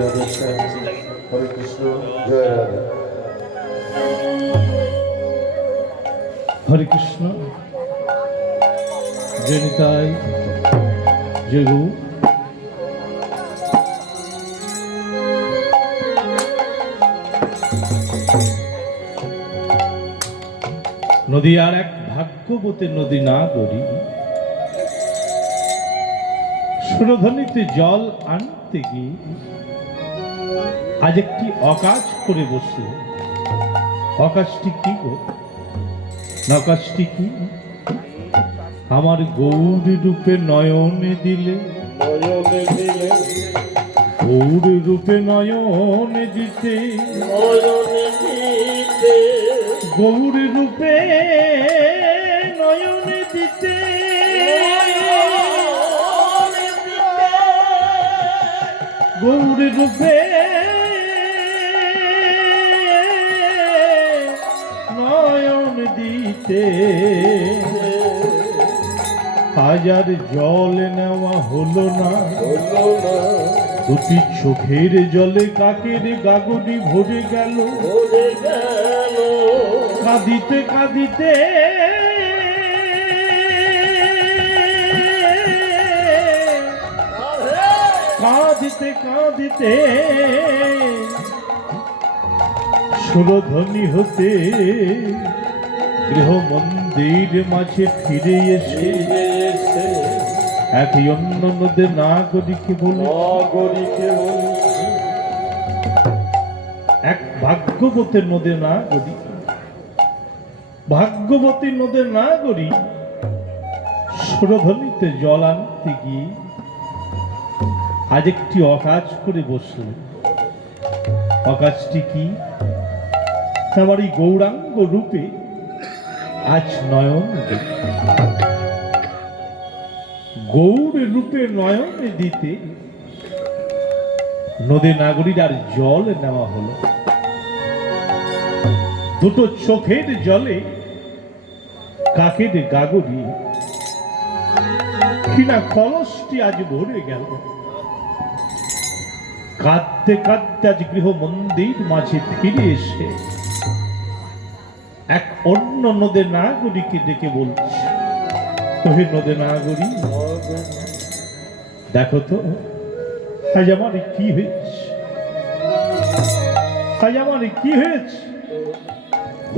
হরে কৃষ্ণ, জয় রাধা। হরে কৃষ্ণ, জয় নিতাই, জয় গৌ। নদীয়ার এক ভাগ্যবতী নদী না গড়ি সুরধ্বনিতে জল আনতে গিয়ে আজ একটি অকাজ করে বসল। অকাজটি কি গো? নকাজটি কি? আমার গৌরী রূপে নয়নে দিলে, নয়নে দিলে, গৌরী রূপে নয়নে দিতে, নয়নে দিতে, গৌরী রূপে নয়নে দিতে, গৌরী রূপে নয়ন দিতে হাজার জল নেওয়া হলো না, হলো না, দুটি চোখের জলে কাকের গাগরি ভরে গেল, ভরে গেল, কাঁদিতে কাঁদিতে কাঁদিতে কাঁদিতে সুরধ্বনি হতে গৃহ মন্দির মাঝে ফিরে এসে এসে এক অন্য নদে নাগরিকে বলে, নাগরিকে এক ভাগ্যবতী নদে নাগরিক, ভাগ্যবতী নদে নাগরিক সুরধ্বনিতে জল আনতে গিয়ে আজ একটি অকাজ করে বসল। অকাজটি কি? আমার এই গৌরাঙ্গ রূপে আজ নয়ন গৌর রূপে নয়নে দিতে নদী নাগরীর আর জল নেওয়া হলো। দুটো চোখের জলে কাকের গাগরি কিনা কলসটি আজ ভরে গেল। কাঁদতে কাঁদতে আজ গৃহ মন্দির মাঝে ফিরে এসে এক অন্য নদে নাগরিকে ডেকে বলছে, ওহে নদে নাগরী, দেখো তো আজ আমার কি হয়েছে, আজ আমার কি হয়েছে।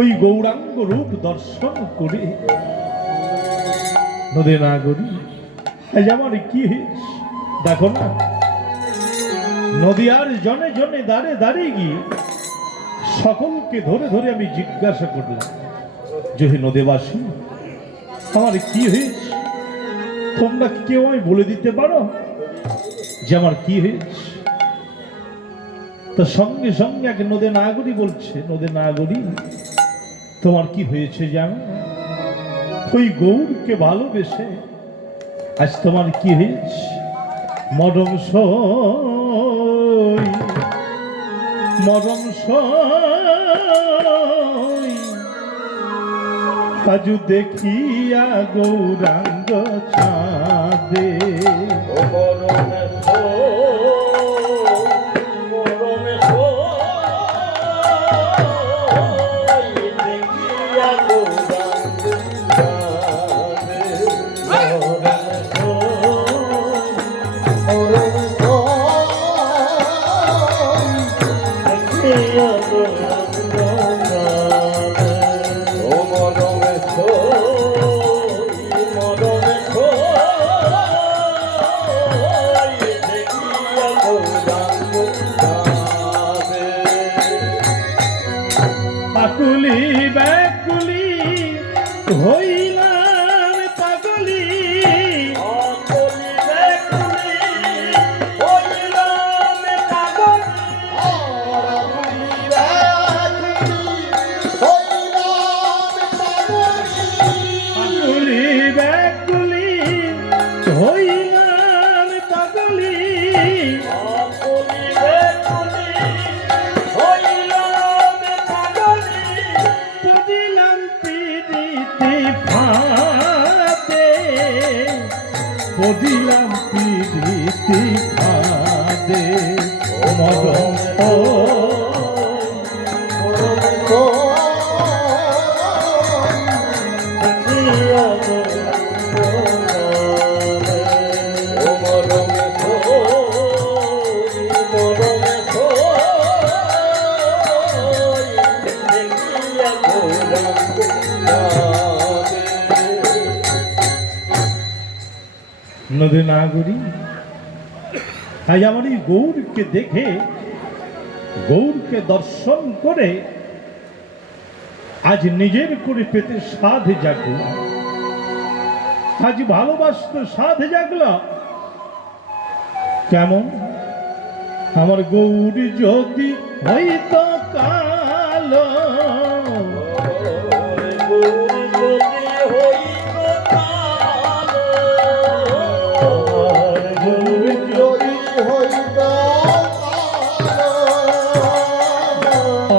ওই গৌরাঙ্গ রূপ দর্শন করে নদে নাগরী, আজ আমার কি হয়েছে দেখো না। নদীয়ার জনে জনে দাঁড়ে দাঁড়িয়ে গিয়ে সকলকে ধরে ধরে আমি জিজ্ঞাসা করলাম যে হে নদীবাসী, আমার কি হয়েছে? তোমরা কেউ আমি বলে দিতে পারো যে আমার কি হয়েছে? তো সঙ্গে সঙ্গে এক নদে নাগরী বলছে, নদে নাগরী তোমার কি হয়েছে জানো? ওই গৌরকে ভালোবেসে আজ তোমার কি হয়েছে? মরম মরম আজু দেখিয়া গৌরাঙ্গ চাঁদে, আকুলি ব্যাকুলি হইলাম পাগলি, আকুলি ব্যাকুলি হইলাম পাগলি, আকুলি ব্যাকুলি হইলাম পাগলি, আকুলি ব্যাকুলি হইলাম পাগলি, পদিলাম পিড়িতে ফাঁদে, পদিলাম পিড়িতে ফাঁদে, মরম নদী না করি আজ আমার এই গৌরকে দেখে, গৌরকে দর্শন করে আজ নিজের করে পেতে সাধ জাগল, আজ ভালোবাসতে সাধ জাগল। কেমন আমার গৌর যদি হইতো কালো,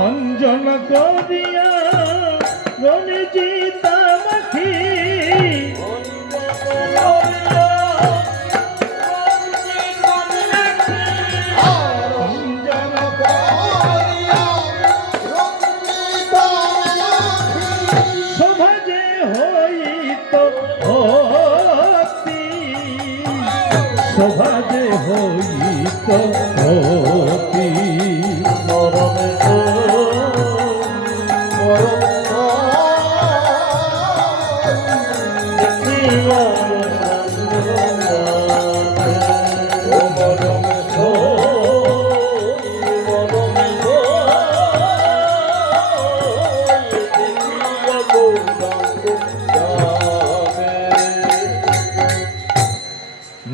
অঞ্জন করিয়া রণজিৎ মাখি, শোভা যে হইত অতি, শোভা যে হইত অতি,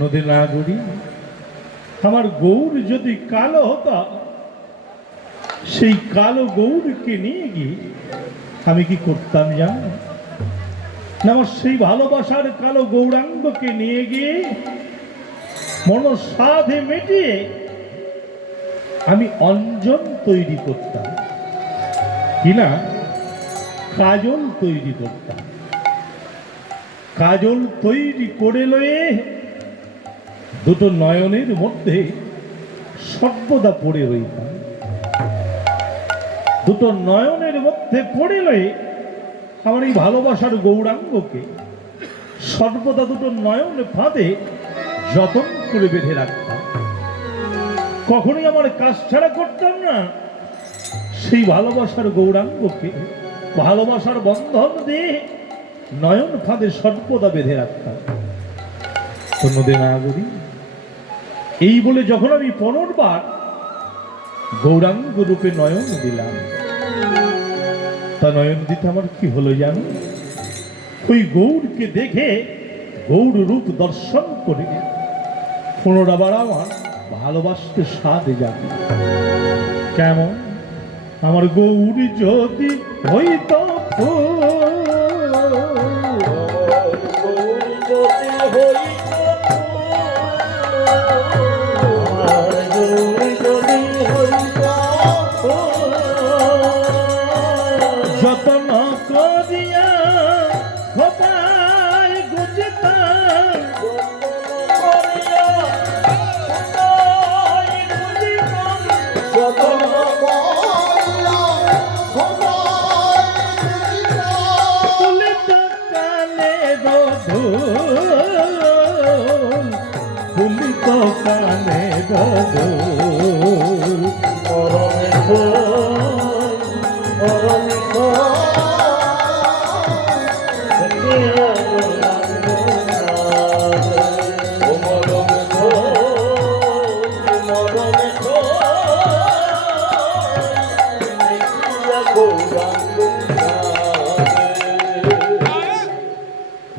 নদী না গড়ি আমার গৌর যদি কালো হতো, সেই কালো গৌরকে নিয়ে গিয়ে আমি কি করতাম জানো না? আমার সেই ভালোবাসার কালো গৌরাঙ্গকে নিয়ে গিয়ে মনসাধে মেটিয়ে আমি অঞ্জন তৈরি করতাম, কিনা কাজল তৈরি করতাম। কাজল তৈরি করে লয়ে দুটো নয়নের মধ্যে সর্বদা পড়ে রইতাম, দুটো নয়নের মধ্যে পড়ে লয়ে আমার এই ভালোবাসার গৌরাঙ্গকে সর্বদা দুটো নয়ন ফাঁদে যতন করে বেঁধে রাখতাম। কখনোই আমার কাজ ছাড়া করতাম না, সেই ভালোবাসার গৌরাঙ্গকে ভালোবাসার বন্ধন দিয়ে নয়ন ফাঁদে সর্বদা বেঁধে রাখতাম। নদী না করি এই বলে যখন আমি 15 বার গৌরাঙ্গ রূপে নয়ন দিলাম, তা নয়ন দিতে আমার কি হলো জানো? ওই গৌরকে দেখে, গৌর রূপ দর্শন করে 15 বার আমার ভালোবাসতে স্বাদ যাবে। কেমন আমার গৌর যদি হইত যতন করিয়া খোপায় গুজতাম, ফুলিত কানে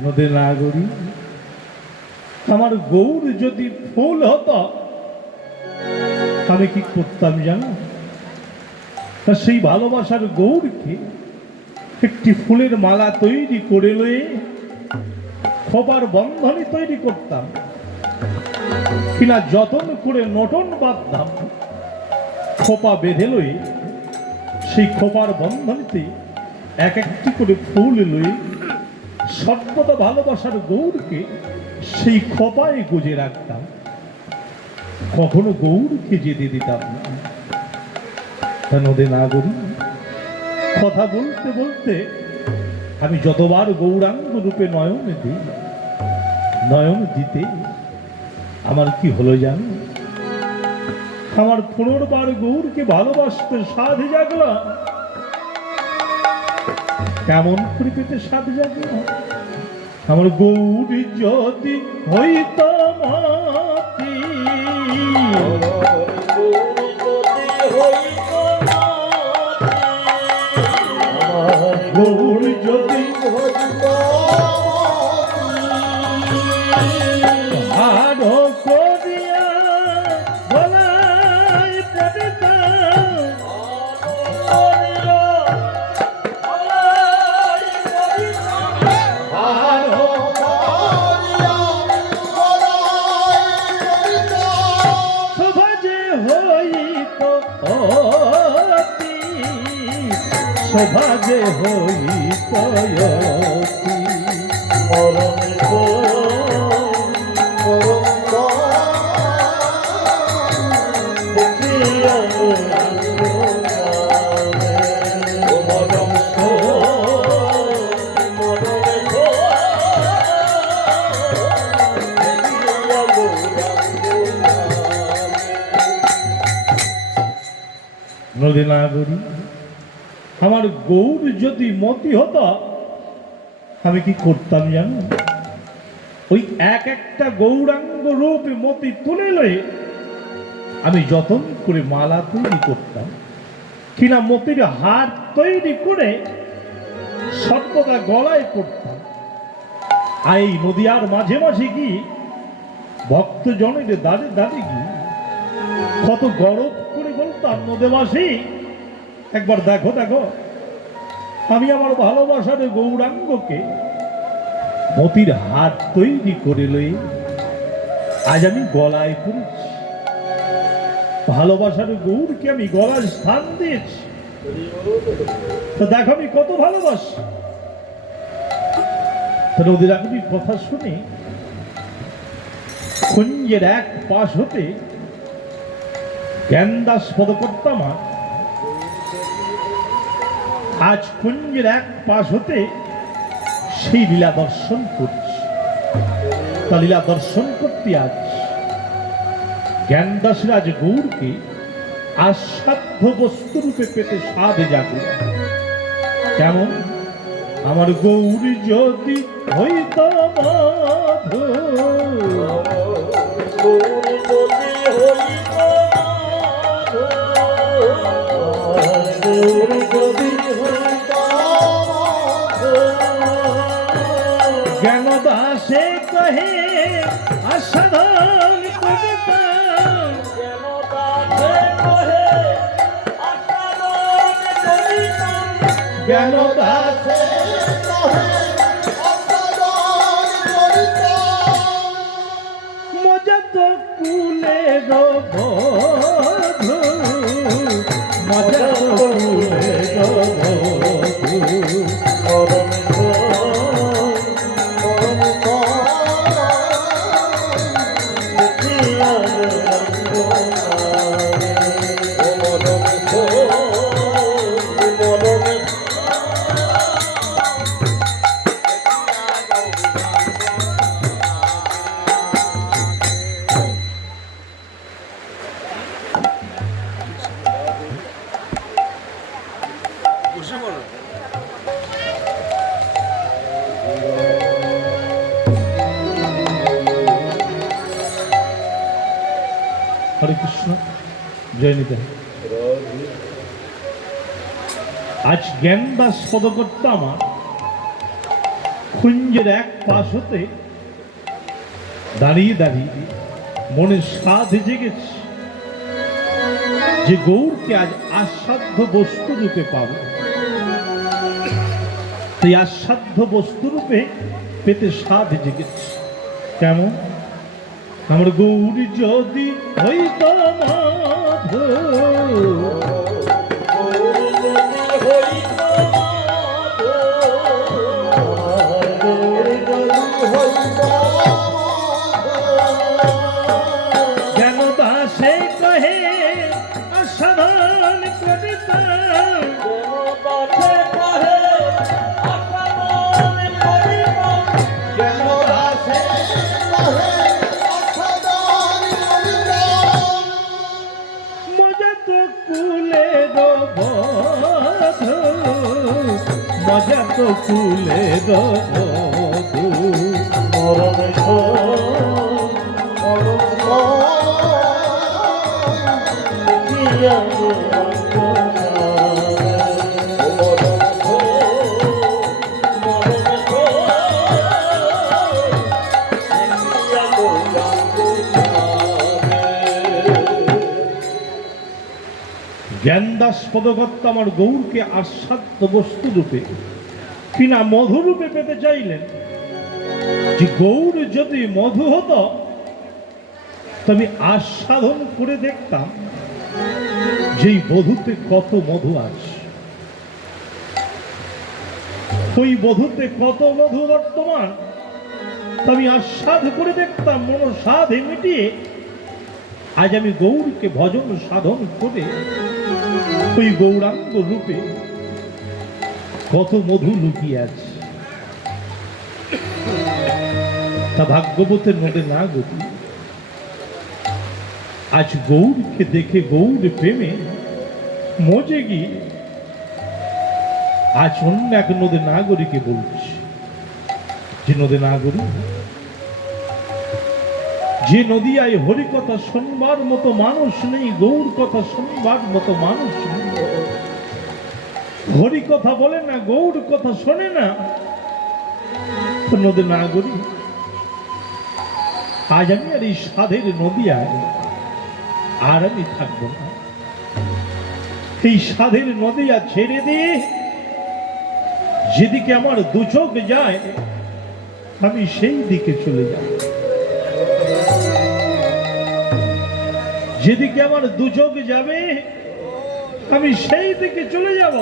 নদী না গড়ি আমার গৌর যদি ফুল হতো, আমি কি করতাম জানো? তা সেই ভালোবাসার গৌরকে একটি ফুলের মালা তৈরি করে লয়ে খোপার বন্ধনী তৈরি করতাম, কিনা যতন করে নটন বাঁধতাম, খোপা বেঁধে লয়ে সেই খোপার বন্ধনীতে এক একটি করে ফুল লয়ে সর্বদা ভালোবাসার গৌরকে সেই খোপায় গুজে রাখতাম। কখনো গৌরকে যেতে দিতাম না। নদী না গড়ি কথা বলতে বলতে আমি যতবার গৌরাঙ্গ রূপে নয়ন দিই, নয়ন দিতে আমার কি হলো জানো? আমার 15 বার গৌরকে ভালোবাসতে সাধ জাগলা। কেমন করে পেতে সাধ জাগলা? আমার গৌরী যদি হইত মতি, গৌরী যদি আরো করিয়া বলাই পড়িতাম, আরো শোভা যে হইত অতি, শোভা যে হইত অতি, নদী নাগরী আমার গৌর যদি মতি হতো, আমি কি করতাম জানো? ওই এক একটা গৌরাঙ্গ রূপ মতি তুলে লয়ে আমি যতন করে মালা তৈরি করতাম, কিনা মতির হার তৈরি করে সর্বদা গলায় পড়তাম। আর এই নদীয়ার মাঝে মাঝে কি ভক্তজনের দাঁড়ে দাঁড়িয়ে গিয়ে কত গরব করে বলতাম, নদেবাসী একবার দেখো দেখো, আমি আমার ভালোবাসার গৌরাঙ্গকে মতির হাত তৈরি করে লই আজ আমি গলায় পড়েছি, ভালোবাসার গৌরকে আমি গলায় স্থান দিয়েছি, তো দেখো আমি কত ভালোবাসি। নদীর আগের কথা শুনে কুঞ্জের এক পাশ হতে জ্ঞানদাস পদকর্তামা আজ কুঞ্জের এক পাশ হতে সেই লীলা দর্শন করছি। তা লীলা দর্শন করতে আজ জ্ঞানদাসের আজ গৌরকে আস্বাদ্য বস্তুরূপে পেতে সাধে জাগে। কেমন? আমার গৌর যদি হইত মাধু, জ্ঞান দাসে কহে অসাধন করিতাম, জ্ঞান দাসে মজা তো কুলে বধু, মজা তো কুলে বধু, হরে কৃষ্ণ, জয় নিতে। আজ জ্ঞানদাস পদকর্তামা কুঞ্জের এক পাশ হতে দাঁড়িয়ে দাঁড়িয়ে মনের সাধ জেগেছে যে গৌরকে আজ আস্বাদ্য বস্তু রূপে পাবে। সেই আস্বাদ্য বস্তু রূপে পেতে সাধ জেগেছে। কেমন? আমার গৌরী যদি হইত মাধু, জ্ঞান দাসে কহে অসাধন করিতাম, মজা তো কুলে বধু, জ্ঞানদাস পদগত্তা আমার গৌরকে আস্বাদ্য বস্তু রূপে কিনা মধু রূপে পেতে চাইলেন। যে গৌর যদি মধু হতো তবে আস্বাদন করে দেখতাম যেই মধুতে কত মধু আছে, ওই মধুতে কত মধু বর্তমান আমি আস্বাদ করে দেখতাম, মনসাধে মিটিয়ে আজ আমি গৌরকে ভজন সাধন করে ওই গৌরাঙ্গ রূপে কত মধু লুকিয়ে আছে তা ভাগ্যবতের মধ্যে না গতি। আজ গৌরকে দেখে গৌর প্রেমে মজে গিয়ে আজ অন্য এক নদী নাগরীকে বলছি যে নদী নাগরী, যে নদিয়ায় হরি কথা শুনবার মতো মানুষ নেই, গৌর কথা শুনবার মতো মানুষ নেই। হরি কথা বলে না, গৌর কথা শোনে না, নদী নাগরী আজ আমি আর এই সাধের নদিয়ায় আর আমি থাকবো না। এই সাধের নদিয়া ছেড়ে দিয়ে যেদিকে আমার দু চোখ যায় আমি সেই দিকে চলে যাব। যেদিকে আমার দু চোখ যাবে আমি সেই দিকে চলে যাব।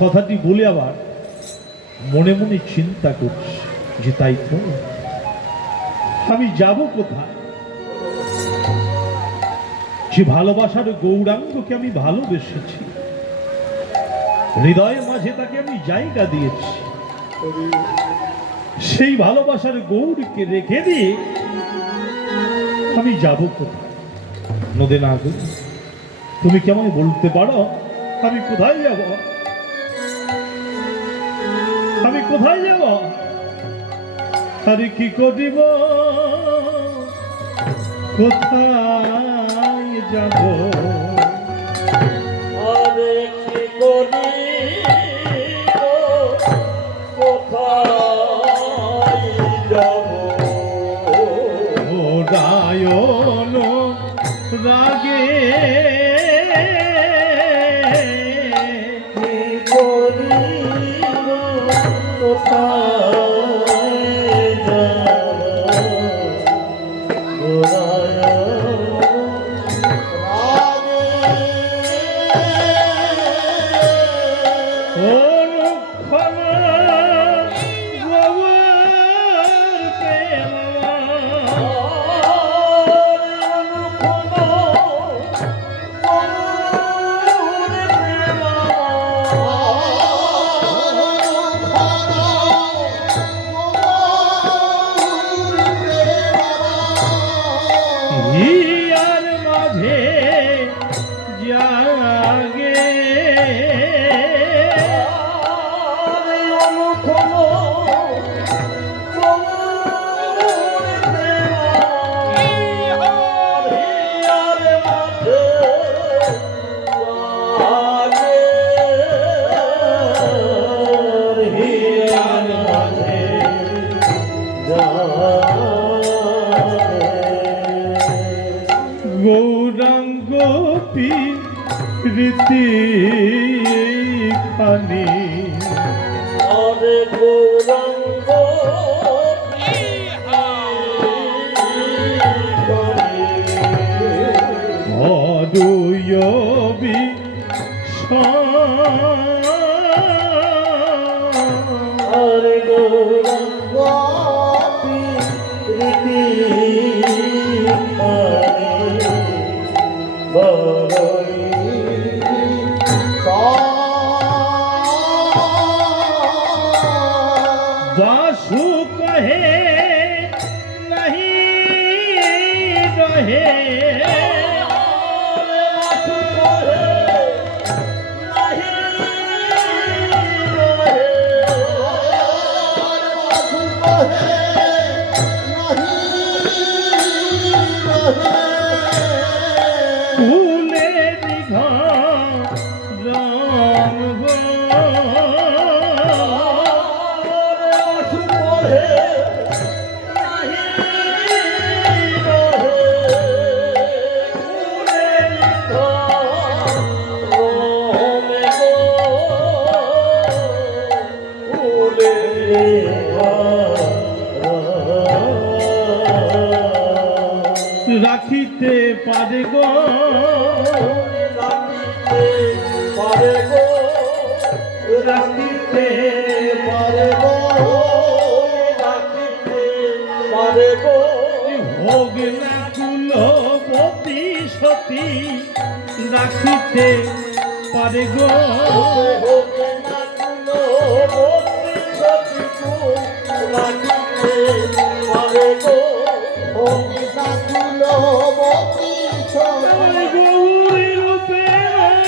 কথাটি বলে আবার মনে মনে চিন্তা করছি যে তাই তো আমি যাব কোথায়? যে ভালোবাসার গৌরাঙ্গকে আমি ভালোবেসেছি, হৃদয়ের মাঝে তাকে আমি জায়গা দিয়েছি, সেই ভালোবাসার গৌরকে রেখে দিয়ে আমি যাব কোথায়? নদী নাগরী তুমি কি আমায় বলতে পারো আমি কোথায় যাব? আমি কোথায় যাব? আরে কি করিব, কোথায় যাব? আরে কি করিব, কোথায় যাব? ও রায়ন রাগে কি করিব, কোথায় যাব? হিয়ার মাঝে জাগে গৌরাঙ্গ প্রীতি খানি আরে গৌরাঙ্গ অরুয়বি আরে গৌরাঙ্গ প্রীতি बासु कहे नहीं रहे রাখিতে পারে গো রাখিতে পারে গো রাখিতে পারে গো রাখিতে পারে গো হোক না কুলবতী সতী রাখিতে পারে গো হোক না কুলবতী সতী রাখিতে পারে গো হোক না কুলবতী সতী গৌরী রূপে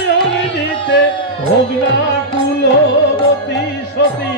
নয়ন দিতে হোক না কুলবতী সতী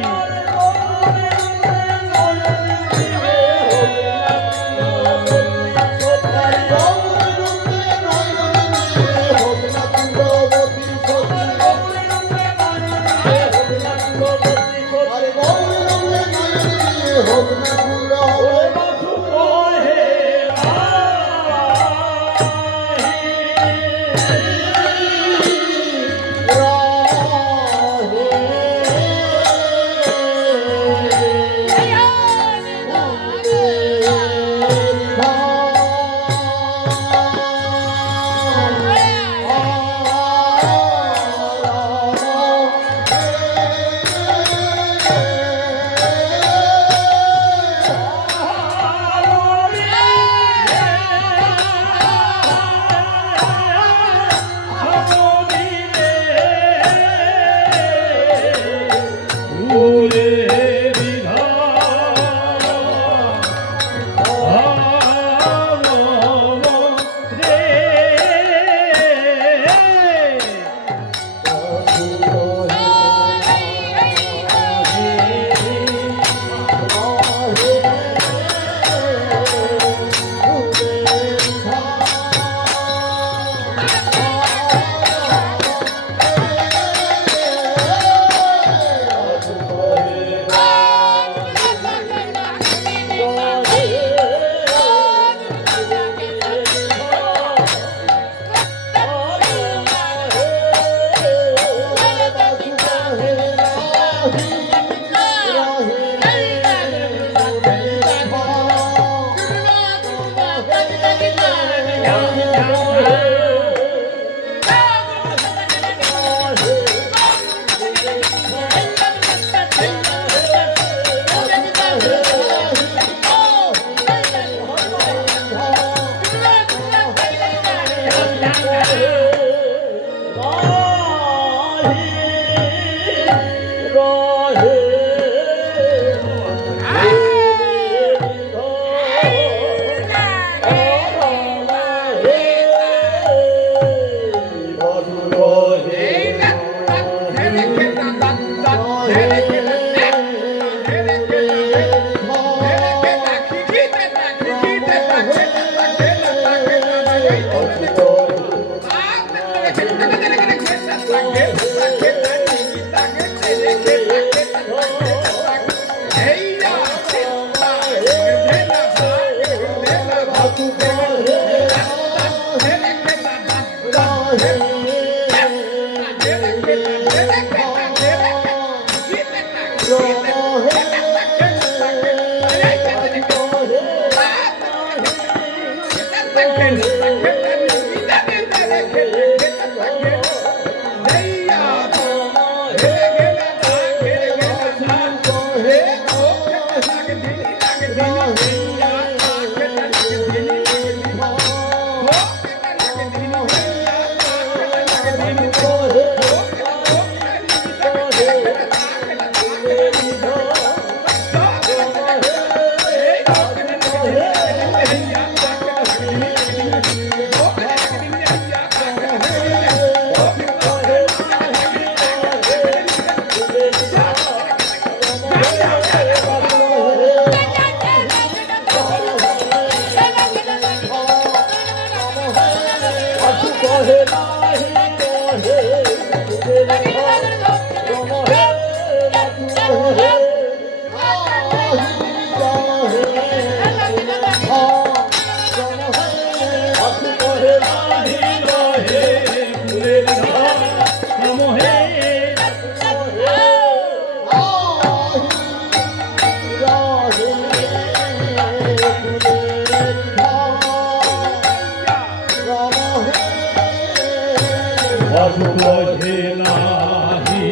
কহে নাহি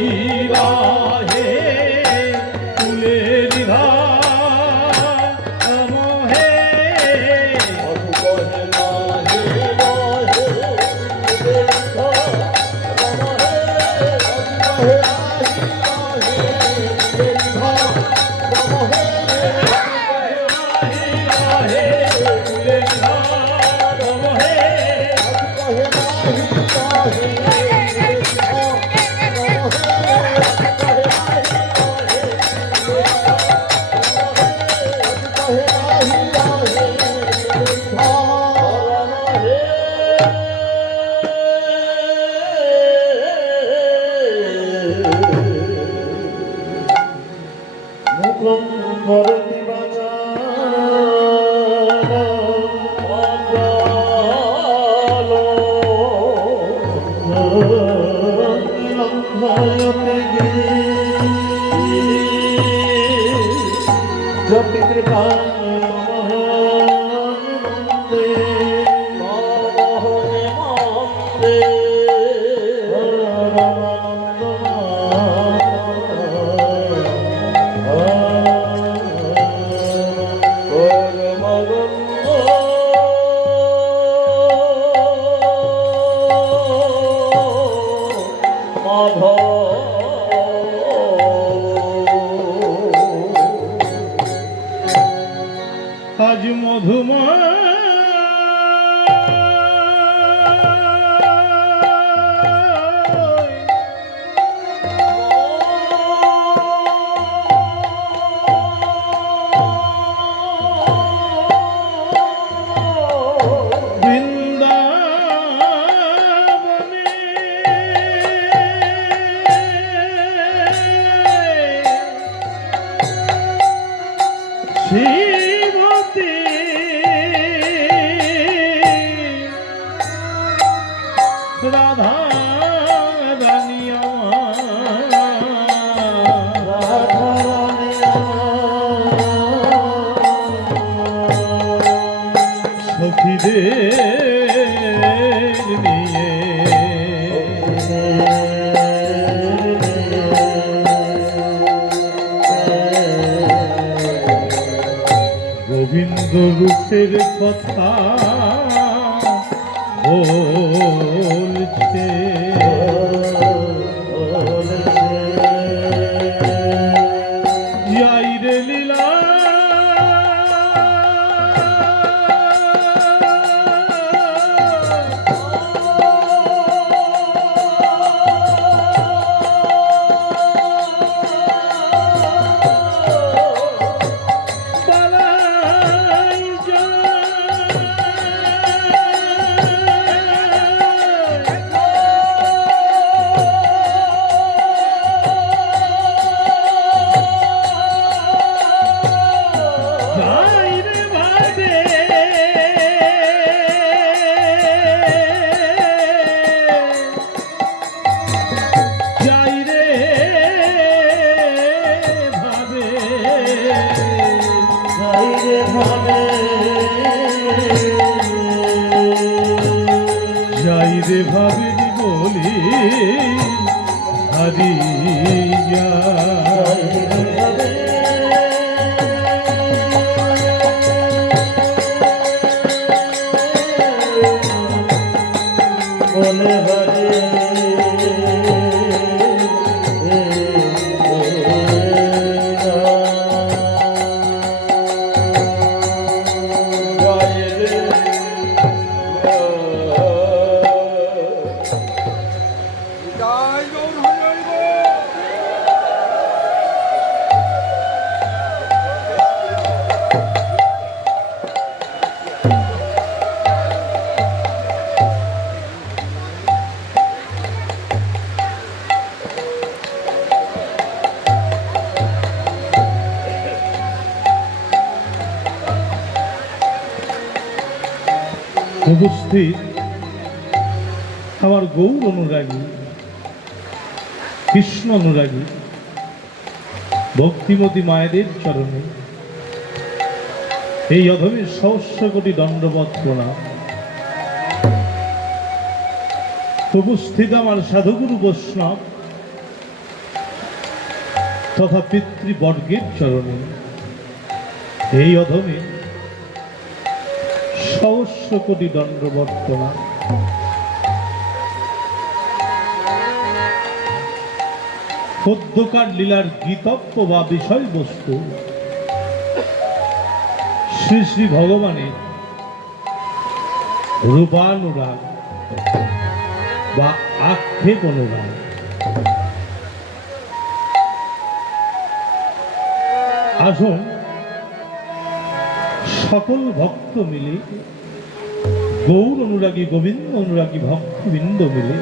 রাহে ফুলের ধাম হে আজ মধুমা শ্রীমতী রাধা রানী সখীদের নিয়ে গোবিন্দ রূপের কথা বলছে যাই রে লীলা যাই রে ভাবেরি বলি হারি বলে হরে উপস্থিত আমার গৌর অনুরাগী কৃষ্ণ অনুরাগী ভক্তিমতী মায়েদের চরণে এই অধমের সহস্র কোটি দণ্ডবৎ প্রণাম। উপস্থিত আমার সাধুগুরু বৈষ্ণব তথা পিতৃবর্গের চরণে এই অধমে সহস্র কোটি দণ্ডবর্তমান। পদ্মকার লীলার গীতত্ব বা বিষয়বস্তু শ্রী শ্রী ভগবানের রূপানুরাগ বা আক্ষেপ অনুরাগ। আসুন সকল ভক্ত মিলে, গৌর অনুরাগী গোবিন্দ অনুরাগী ভক্তবৃন্দ মিলে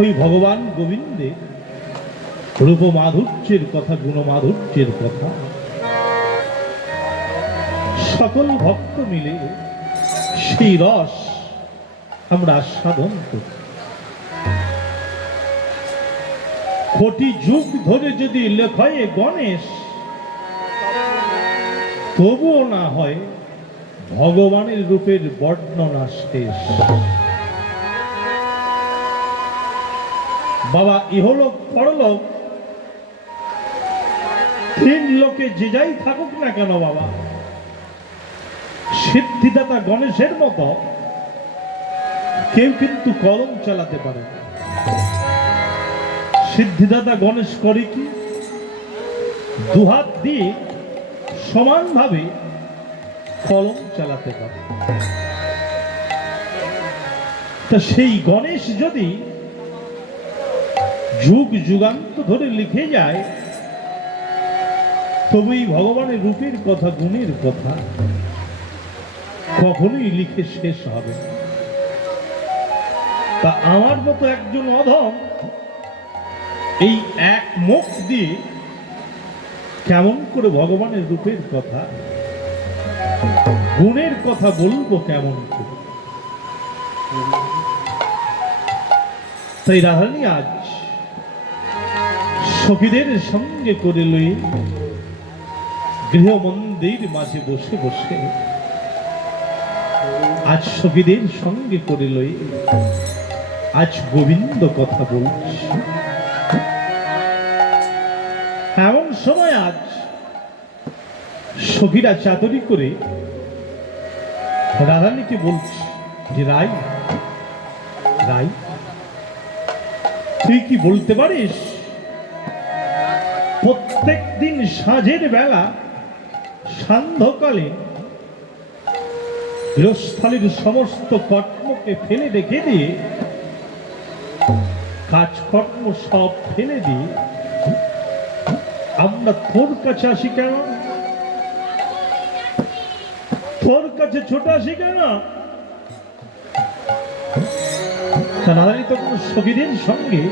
ওই ভগবান গোবিন্দের রূপ মাধুর্যের কথা, গুণ মাধুর্যের কথা সকল ভক্ত মিলে সেই রস আমরা আস্বাদন করি। কোটি যুগ ধরে যদি লেখায় গণেশ, তবুও না হয় ভগবানের রূপের বর্ণনা শেষ। বাবা ইহলোক পরলোক তিন লোকে যে যাই থাকুক না কেন বাবা, সিদ্ধিদাতা গণেশের মতো কেউ কিন্তু কলম চালাতে পারে না। সিদ্ধিদাতা গণেশ করে কি? দুহাত দিয়ে সমানভাবে কলম চালাতে পারে। তা সেই গণেশ যদি যুগ যুগান্ত ধরে লিখে যায়, তবেই ভগবানের রূপের কথা, গুণের কথা কখনোই লিখে শেষ হবে না। তা আমার মতো একজন অধম এই এক মুখ দিয়ে কেমন করে ভগবানের রূপের কথা, গুণের কথা বলবো কেমন করে? তাই রাধারানী আজ সখীদের সঙ্গে করে লই গৃহ মন্দির মাঝে বসে বসে, আজ সখীদের সঙ্গে করে লই আজ গোবিন্দ কথা বলছি। এমন সময় আজ সখীরা চাদরি করে রাধারানীকে বলছি যে রাই রাই, তুই কি বলতে পারিস প্রত্যেক দিন সাঁঝের বেলা সান্ধ্যকালে গৃহস্থালীর সমস্ত কর্মকে ফেলে রেখে দিয়ে, কাজকর্ম সব ফেলে দিয়ে আমরা তোর কাছে আসি কেন? তোর কাছে ছোট আসি কেন? রাধারানী তখন সখীদের সঙ্গে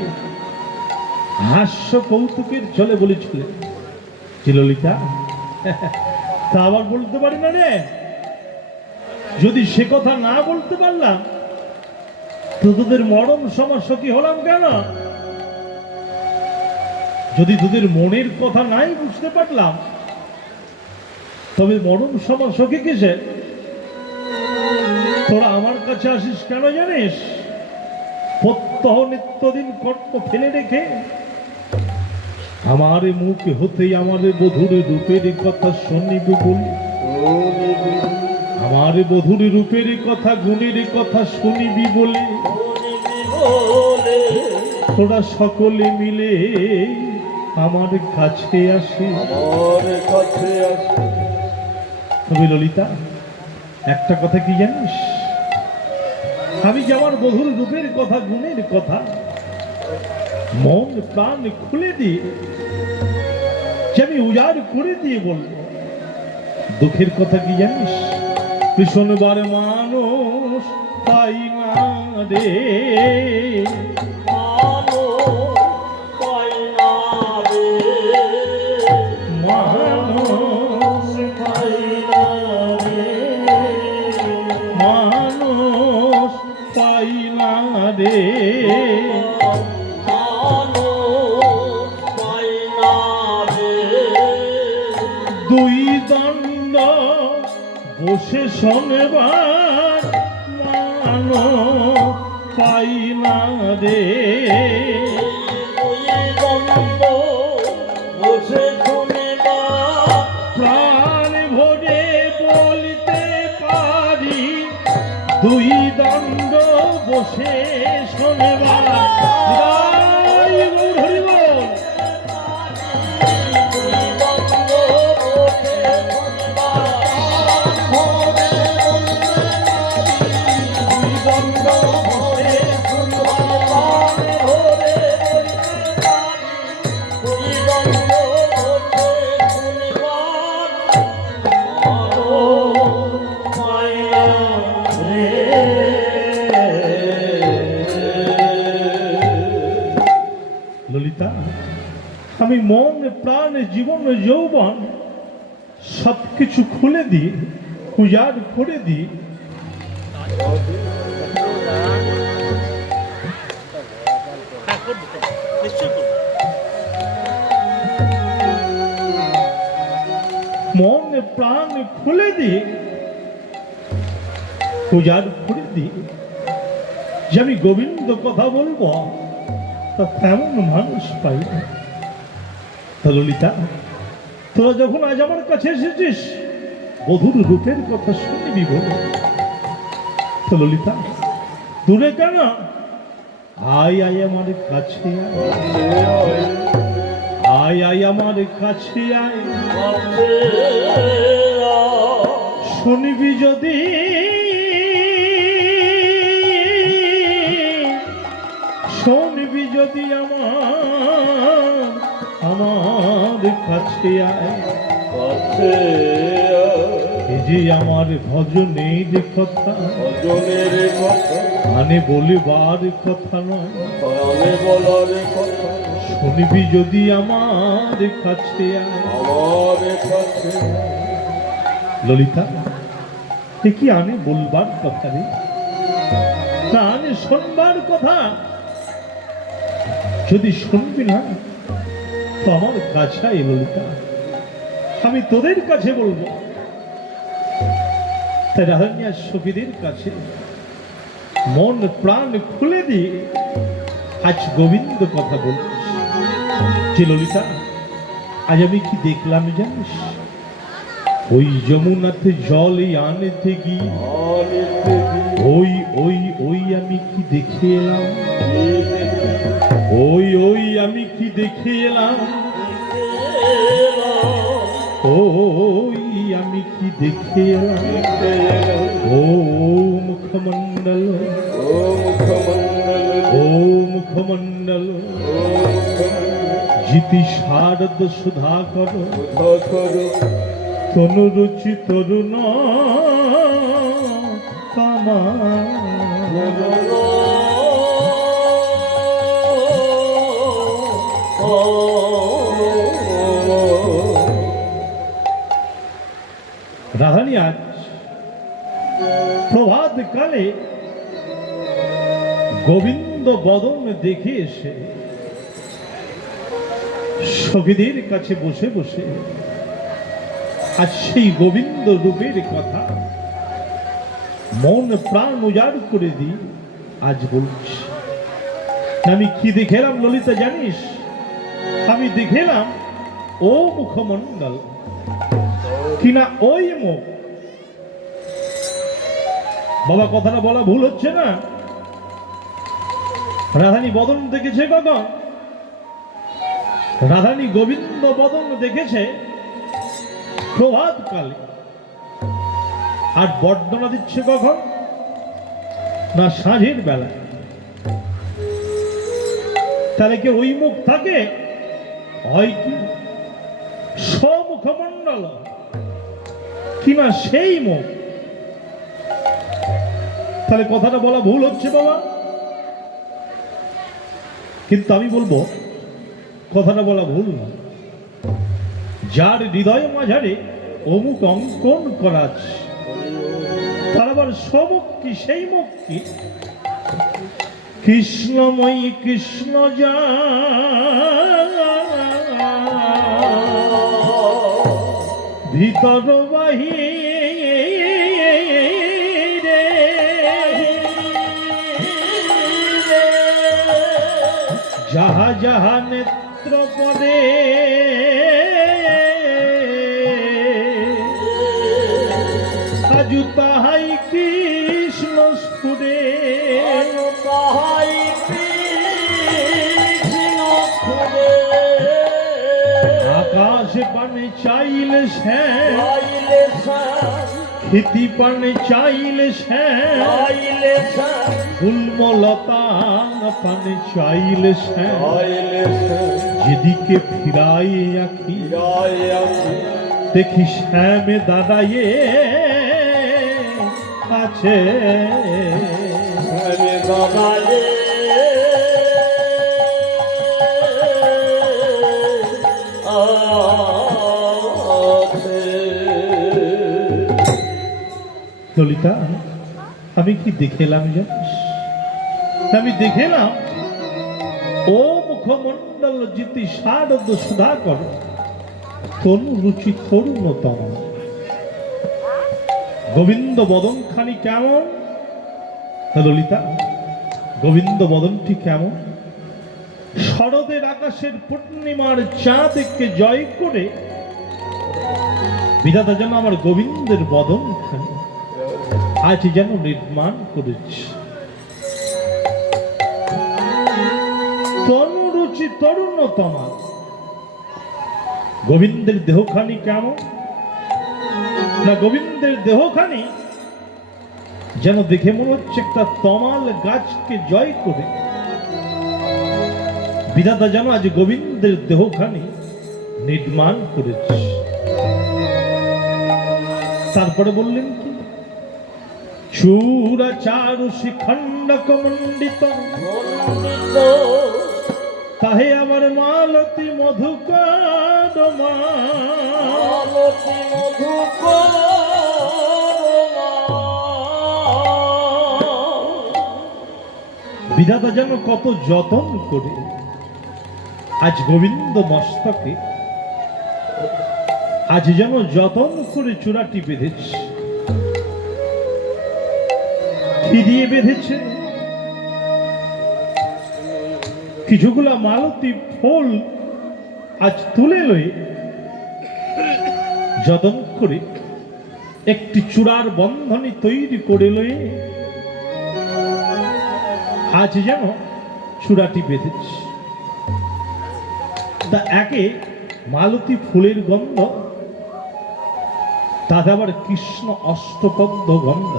হাস্য কৌতুকের চলে বলেছিলেন যে ললিতা, তা আবার বলতে পারি না রে। যদি সে কথা না বলতে পারলাম তো তোদের মরম সমস্যা কি হলাম কেন? যদি তোদের মনের কথা নাই বুঝতে পারলাম, তবে মরম সমস্যা কি কিসে? তোরা আমার কাছে আসিস কেন জানিস? প্রত্যহ নিত্যদিন কর্ম ফেলে রেখে আমার মুখ হতে আমার বধূর রূপের কথা শুনিব বলি, আমার বধূর রূপের কথা, গুণের কথা শুনিবি বলে তোরা সকলে মিলে আমার কাছে আসে। তবে ললিতা, একটা কথা কি জানিস? আমি যে আমার বধূর রূপের কথা, গুণের কথা মন প্রাণ খুলে দিয়ে, যে আমি উজাড় করে দিয়ে বলবো, দুঃখের কথা কি জানিস? ভীষণবার মানুষ পাই না রে, মানুষ পাই না রে, মানুষ পাই না রে, দুই দণ্ড বসে শোনবার প্রাণ পাই না রে। বসে শুনে মা প্রাণ ভরে বলতে পারি দুই দণ্ড বসে শোনেবার। জয় গৌর হরি বল। ললিতা, আমি মন প্রাণ জীবন যৌবন সবকিছু খুলে দিই, উজাড় করে দিই। মন প্রাণ খুলে দিই, উজাড় করে দিই যে আমি গোবিন্দ কথা বলবো, তা তেমন মানুষ পাই না। ললিতা, তোরা যখন আজ আমার কাছে এসেছিস বধুর রূপের কথা শুনবি বলে, তো ললিতা দূরে কেন, আয় আয় আমার কাছে আয়, আয় আমার কাছে আয়। শুনবি যদি শুনবি যদি আমার কাছে আয়। এই যে আমার ভজনের কথা, মানে বলিবার কথা নয়, শুনবি যদি আমার কাছে আয়। ললিতা, এ কি আনে বলবার কথা রে, না আনে শুনবার কথা? যদি শুনবি না তো আমার কাছে আয় ললিতা, আমি তোদের কাছে বলবো। তাই রাধানিয়া সখীদের কাছে মন প্রাণ খুলে দিয়ে আজ গোবিন্দ কথা বলছিস। যে ললিতা, আজ আমি কি দেখলাম জানিস? ওই যমুনাতে জল আনতে গিয়ে ওই ওই ওই আমি কি দেখে এলাম, ওই ওই আমি কি দেখে এলাম, ওই আমি কি দেখে এলাম। ও মুখমণ্ডল, ও মুখমণ্ডল, জিতি শারদ সুধা করো, তনু রুচি তরুণ কামা। রাধানি আজ প্রভাত কালে গোবিন্দ বদন দেখে এসে সখীদের কাছে বসে বসে আজ সেই গোবিন্দ রূপের কথা মন প্রাণ উজাড় করে দিই আজ বলছি। আমি কি দেখেলাম ললিতা জানিস? আমি দেখেলাম ও মুখমণ্ডল, কিনা ওই মুখ। বাবা, কথাটা বলা ভুল হচ্ছে না? রাধানী বদন দেখেছে কখন? রাধানী গোবিন্দ বদন দেখেছে প্রভাত কালে। আর বর্ণনা দিচ্ছে কখন? না সাঁঝের বেলায়। তাহলে কি ওই মুখ থাকে? হয় কি সমুখমণ্ডল, কিনা সেই মুখ? তাহলে কথাটা বলা ভুল হচ্ছে বাবা। কিন্তু আমি বলবো কথাটা বলা ভুল না। যার হৃদয় মাঝারে অমুক অঙ্কন করা আছে, তার আবার সমুখ কি সেই মুখ কি? কৃষ্ণময়ী কৃষ্ণ যা ভিতর বাহিরে যাহা নেত্র পদে আজু তাহাই কৃষ্ণ স্ফুরে তাহাই কৃষ্ণ খুঁজে আকাশে পানে চাইলে শ্যাম চাইলে শ্যাম ক্ষিতি পানে চাইলে শ্যাম চাইলে শ্যাম গুল্মলতা পানে চাইলে শ্যাম চাইলে শ্যাম যেদিকে ফিরাই আঁখি দেখি শ্যামে দাঁড়াইয়ে আছে শ্যামে দাঁড়ায়ে ললিতা আমি কি দেখেলাম জানিস আমি দেখেলাম ও মুখমণ্ডল জিতি শারদ সুধাকর তনু রুচি তরুণতম গোবিন্দ বদন খানি কেমন ললিতা গোবিন্দ বদনটি কেমন শরদের আকাশের পূর্ণিমার চাঁদকে জয় করে বিধাতা যেন আমার গোবিন্দের বদন খানি আজ যেন নির্মাণ করেছে তনু রুচি তরুণতমা গোবিন্দের দেহখানি কেমন না গোবিন্দের দেহখানি যেন দেখে মনে হচ্ছে একটা তমাল গাছকে জয় করে বিধাতা যেন আজ গোবিন্দের দেহখানি নির্মাণ করেছে তারপরে বললেন কি চূড়া চারু শিখণ্ডক মণ্ডিত তাহে আমার মালতী মধুকর মালতী মধুকর বিধাতা যেন কত যতন করে আজ গোবিন্দ মস্তকে আজ যেন যতন করে চূড়াটি বেঁধেছে কি দিয়ে বেঁধেছে কিছুগুলা মালতী ফুল আজ তুলে লয়ে যতন করে একটি চূড়ার বন্ধনী তৈরি করে লয়ে আজ যেন চূড়াটি বেঁধেছে তা একে মালতী ফুলের গন্ধ তাতে আবার কৃষ্ণ অষ্টপদ্ম গন্ধ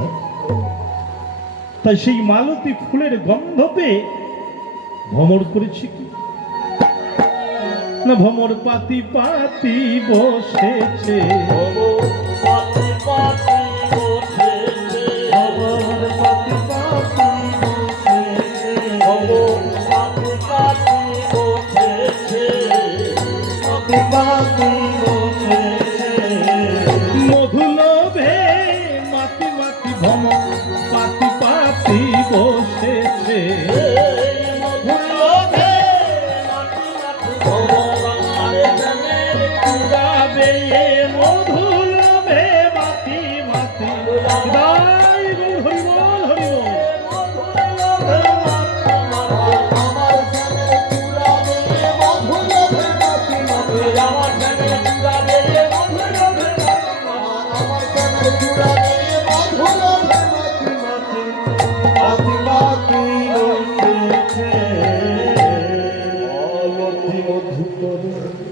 তাই সেই মালতী ফুলের গন্ধ পেয়ে ভ্রমর করেছে কি না ভ্রমর পাতি পাতি বসেছে পাতি পাতি বসেছে ভ্রমর পাতি পাতি বসেছে পাতি পাতি বসেছে মধুলোভে মাতি মাতি ভ্রমর পাতি পাতি বসেছে মধুলোভে মাতি মাতি জয় গুরু হরি বল হরি বল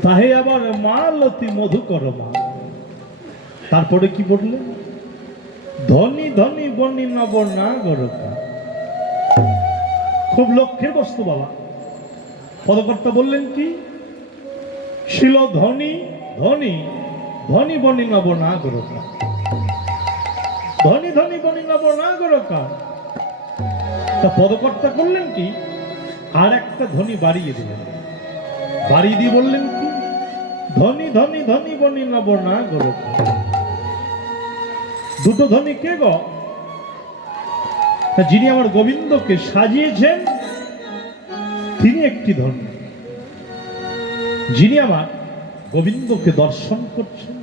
তাহে আবার মালতী মধুকর মা তারপরে কি বললেন ধনী ধনী বনি নব না গরকা খুব লক্ষ্যের বস্তু বাবা পদকর্তা বললেন কি ছিল ধনী ধনী ধনী বনি নব না গরকা ধনী ধনী বনি নব না গরকা তা পদকর্তা করলেন কি আর একটা ধনী বাড়িয়ে দিলেন বাড়ি দিয়ে বললেন কি ধনী ধনী ধনী বনি নব না গরকা দুটো ধনী কে গো যিনি আমার গোবিন্দকে সাজিয়েছেন তিনি একটি ধনী যিনি আমার গোবিন্দকে দর্শন করছেন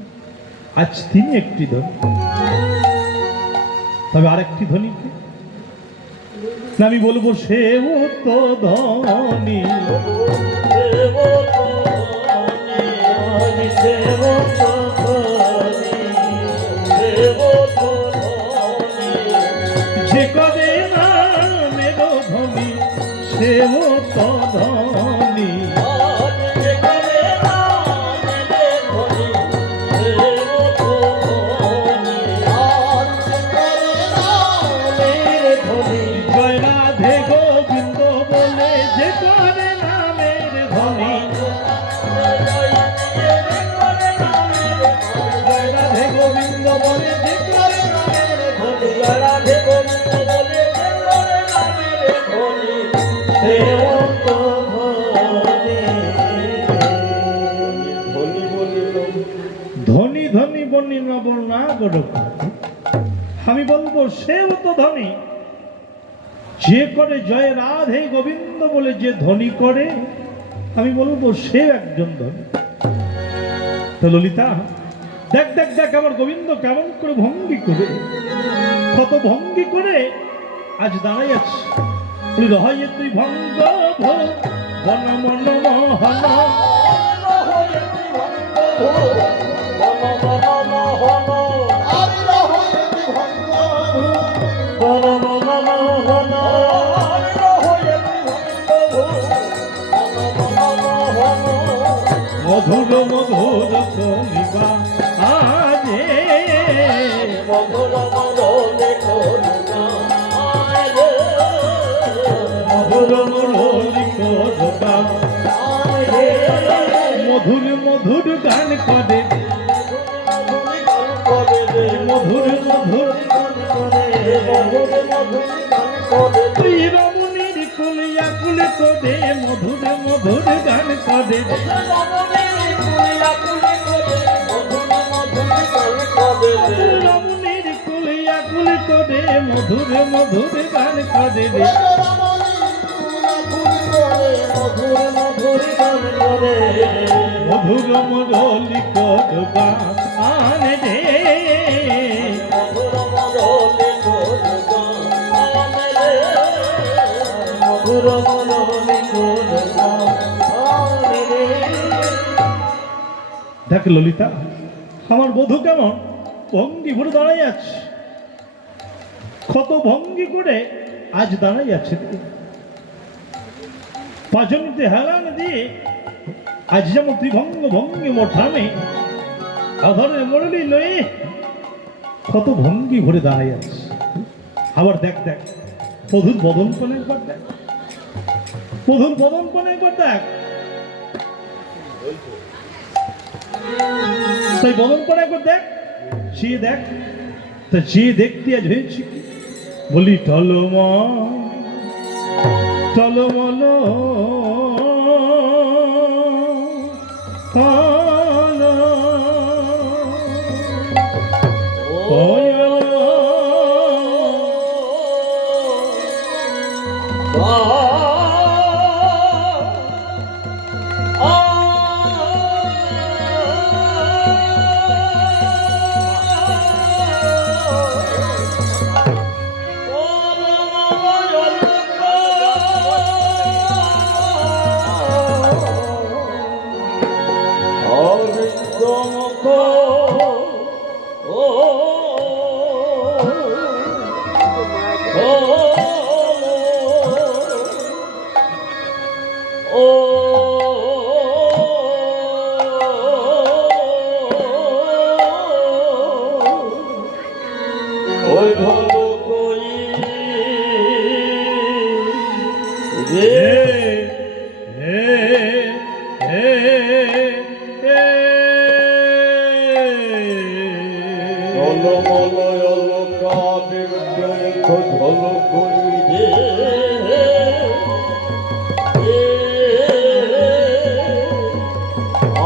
আজ তিনি একটি ধনী তবে আরেকটি ধনী কে না আমি বলবো সেও তো ধনী। যে করে নামের ধনী সেও তো ধনী। জয় রাধে গোবিন্দ বলে যে করে নামের ধনী। জয় রাধে গোবিন্দ বলে যে করে নামের ধনী। ধনী ধনী বনি নবর না গড়। আমি বলবো সেও তো ধনী। যে করে জয় রাধে গোবিন্দ বলে যে ধনী করে, আমি বলবো সে একজন ধনী। তো ললিতা দেখ দেখ দেখ আমার গোবিন্দ কেমন করে ভঙ্গি করে, কত ভঙ্গি করে আজ দাঁড়াই আছে। রহয়ে তুই ভঙ্গ বন মন মোহন। মধুর মধুর কলিবা আজে। মধুর মুরলি করবা। মধুর মধুর গান করে, মধুর মধুর তুই রমণীর কুলিয়া কুল করে, মধুর মধুর গান করে। রমণীর কুলিয়া কুল করে, মধুর মধুর গান করে। মধুর মুরলি করবা আনে রে। দেখ ললিতা আমার বধূ কেমন ভঙ্গি ঘুরে দাঁড়াই আছে, কত ভঙ্গি করে আজ দাঁড়াই আছে। পাঁচমিতে হেলান দিয়ে আজ যেমন ত্রিভঙ্গ ভঙ্গি মোঠামে আধরে মরলি লয়ে কত ভঙ্গি ঘুরে দাঁড়াই আছে। আবার দেখ দেখ বধুর বদন পানে একবার দেখ, বধুর বদন পানে একবার দেখ। তাই বদন পানে একবার দেখ, সে দেখ। তা যে দেখতে আজ হয়েছি বলি টলমা টলমল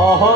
আহা